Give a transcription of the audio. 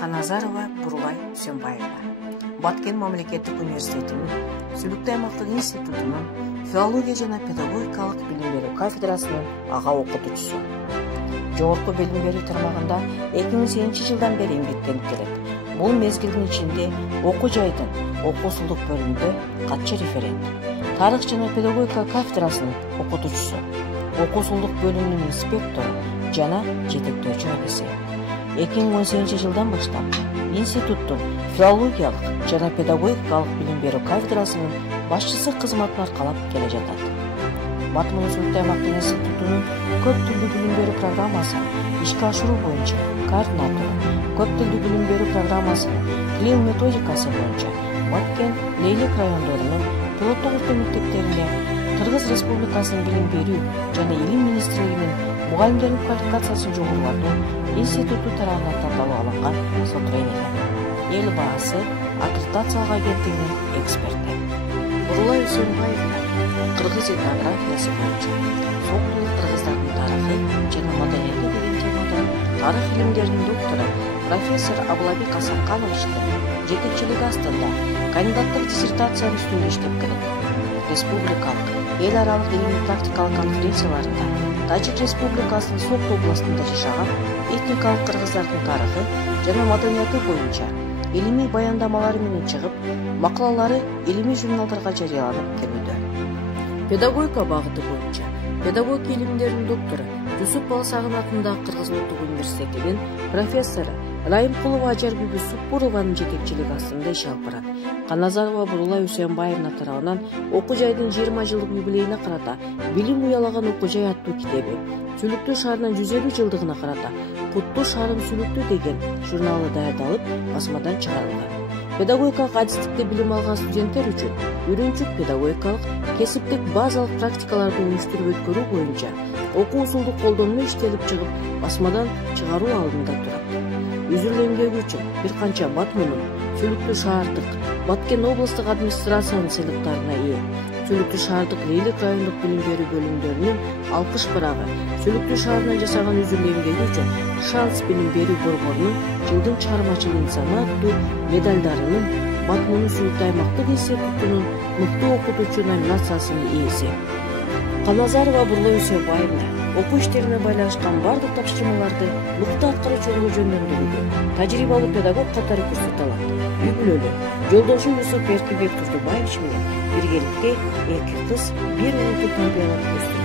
Каназарова Бурулай Үсенбаева. Баткен мамлекеттик университетинин Сүлүктүү аймактык институтунун филология жана педагогикалык билим берүү кафедрасынын ага окутуучусу. Жогорку билим берүү тармагында 2008 жылдан бери эмгектенип келет. Бул мезгилдин ичинде окуу жайдын окуусулдук бөлүмүндө катчы референт, тарых жана педагогика кафедрасынын окутуучусу, окуусулдук бөлүмүнүн инспектору жана жетектөөчү абиси. 2018 жылдан баштап институттун филологиялык жана педагогикалык билим берүү кафедрасынын башчысы кызматын аркалап келе жатат. Батмун Сүлүктүү аймактык институтунун көп тилдүү билим берүү программасын ишке ашыруу боюнча координатору, көп тилдүү билим берүү программасынын тил методикасы боюнча Баткен, Лейлик райондорунун пилоттук орто мектептеринде Кыргыз Республикасынын билим берүү жана илим министрлигинин мугалимдердин квалификациясын жогорулатуу институту тарабынан тандалып алынган сотренер. Эл баасы аккредитациялык агенттигинин эксперти. Бурулай Үсенбаева Кыргыз этнографиясы боюнча Соктулук кыргыздардын тарыхы жана маданияты деген темада тарых илимдеринин доктору профессор Абылабек Асанкановичтин жетекчилиги астында кандидаттык диссертациянын үстүндө иштеп келет. Республикалык, эл аралык илимий практикалык конференцияларында Тажик Республикасынын Сокто областында жашаган этникалык кыргыздардын тарыхы жана маданияты боюнча илимий баяндамалары менен чыгып, макалалары илимий журналдарга жарыяланып келүүдө. Педагогика багыты боюнча педагогика илимдеринин доктору Жусуп Балсагын атындагы Кыргыз Улуттук университетинин профессору Райымкулова Ажар Бүбү Суппурованын жетекчилиги астында иш алып барат. Каназарова Бурулай Үсенбаевна тарабынан окуу жайдын 20 жылдык юбилейине карата билим уялаган окуу жай аттуу китеби, Сүлүктүү шаарынын 150 жылдыгына карата Куттуу шаарым Сүлүктүү деген журналы даярдалып, басмадан чыгарылган. Педагогикалык адистикте билим алган студенттер үчүн үйрөнчүк педагогикалык, кесиптик базалык практикаларды уюштуруп өткөрүү боюнча окуу усулду колдонмо иштелип чыгып, басмадан чыгаруу алдында турат. Үзүрлүү эмгеги үчүн бир канча Батмунун, Сүлүктүү шаардык, Баткен облустук администрациянын сыйлыктарына ээ. Сүлүктүү шаардык Лейлик райондук билим берүү бөлүмдөрүнүн алкыш барагы, Сүлүктүү шаарынан жасаган үзүрлүү эмгеги үчүн Шанс билим берүү борборунун жылдын чыгармачыл инсаны аттуу медалдарынын Батмунун Сүлүктүү аймактык институтунун мыкты окутуучу номинациясынын ээси. Каназарова Бурулай Үсенбаевна окуу иштерине байланышкан бардык тапшырмаларды мыкты аткаруучулугу жөндөмдүүлүгү, тажрыйбалуу педагог катары көрсөтө алат. Үй-бүлөлүү жолдошу Юсуп Эркинбек Турдубаевич менен биргеликте 2 кыз, 1 уулду тарбиялап өстүрүп